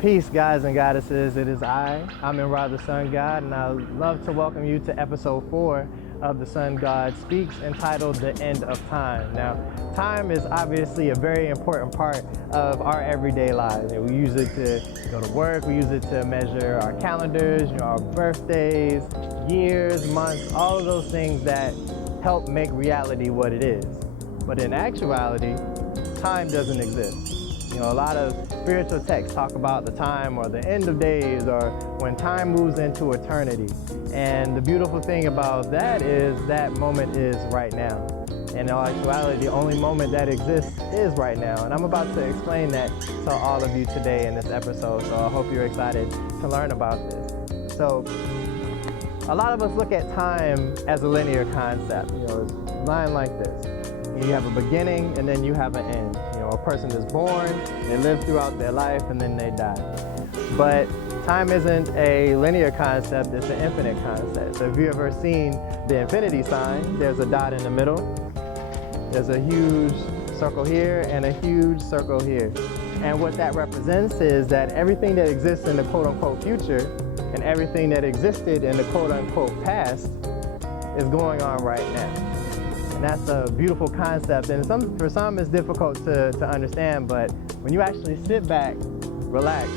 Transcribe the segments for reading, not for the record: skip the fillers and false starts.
Peace, guys and goddesses. It is I'm Imra, the Sun God, and I would love to welcome you to episode 4 of The Sun God Speaks, entitled The End of Time. Now, time is obviously a very important part of our everyday lives. We use it to go to work, we use it to measure our calendars, our birthdays, years, months, all of those things that help make reality what it is. But in actuality, time doesn't exist. A lot of spiritual texts talk about the time or the end of days or when time moves into eternity. And the beautiful thing about that is that moment is right now. And in actuality, the only moment that exists is right now. And I'm about to explain that to all of you today in this episode, so I hope you're excited to learn about this. So, a lot of us look at time as a linear concept. It's a line like this. You have a beginning and then you have an end. A person is born, they live throughout their life, and then they die. But time isn't a linear concept, it's an infinite concept. So if you've ever seen the infinity sign, there's a dot in the middle, there's a huge circle here and a huge circle here. And what that represents is that everything that exists in the quote-unquote future and everything that existed in the quote-unquote past is going on right now. And that's a beautiful concept, and for some it's difficult to understand, but when you actually sit back, relax,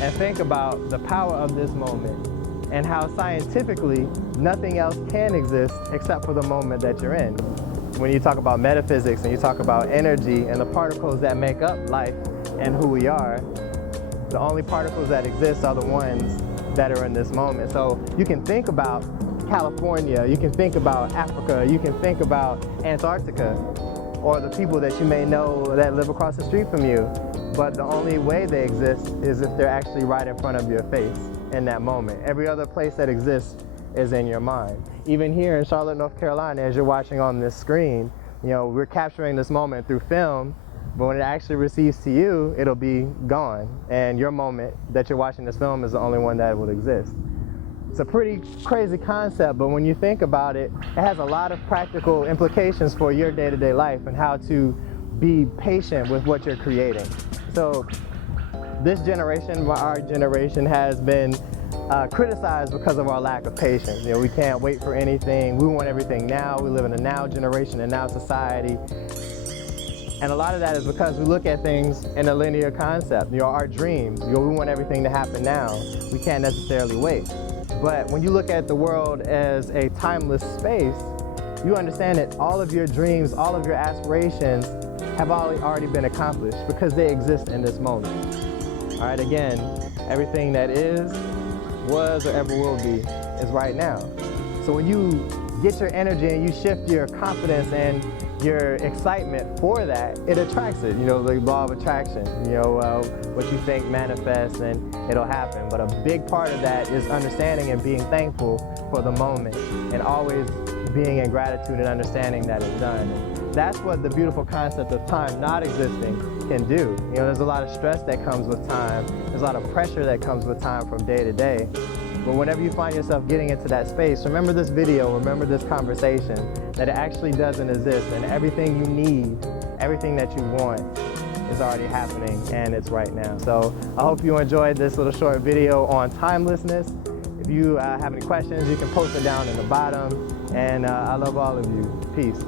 and think about the power of this moment and how scientifically nothing else can exist except for the moment that you're in. When you talk about metaphysics and you talk about energy and the particles that make up life and who we are, the only particles that exist are the ones that are in this moment. So you can think about California, you can think about Africa, you can think about Antarctica, or the people that you may know that live across the street from you. But the only way they exist is if they're actually right in front of your face in that moment. Every other place that exists is in your mind. Even here in Charlotte, North Carolina, as you're watching on this screen, we're capturing this moment through film, but when it actually receives to you, it'll be gone. And your moment that you're watching this film is the only one that will exist. It's a pretty crazy concept, but when you think about it, it has a lot of practical implications for your day-to-day life and how to be patient with what you're creating. So this generation, our generation, has been criticized because of our lack of patience. We can't wait for anything. We want everything now. We live in a now generation, a now society. And a lot of that is because we look at things in a linear concept. Our dreams, we want everything to happen now. We can't necessarily wait. But when you look at the world as a timeless space, you understand that all of your dreams, all of your aspirations have already been accomplished because they exist in this moment. All right, again, everything that is, was, or ever will be is right now. So when you get your energy and you shift your confidence and your excitement for that, it attracts it. The law of attraction. What you think manifests and it'll happen. But a big part of that is understanding and being thankful for the moment and always being in gratitude and understanding that it's done. And that's what the beautiful concept of time not existing can do. There's a lot of stress that comes with time. There's a lot of pressure that comes with time from day to day. But whenever you find yourself getting into that space, remember this video, remember this conversation, that it actually doesn't exist, and everything you need, everything that you want is already happening, and it's right now. So I hope you enjoyed this little short video on timelessness. If you have any questions, you can post it down in the bottom, and I love all of you. Peace.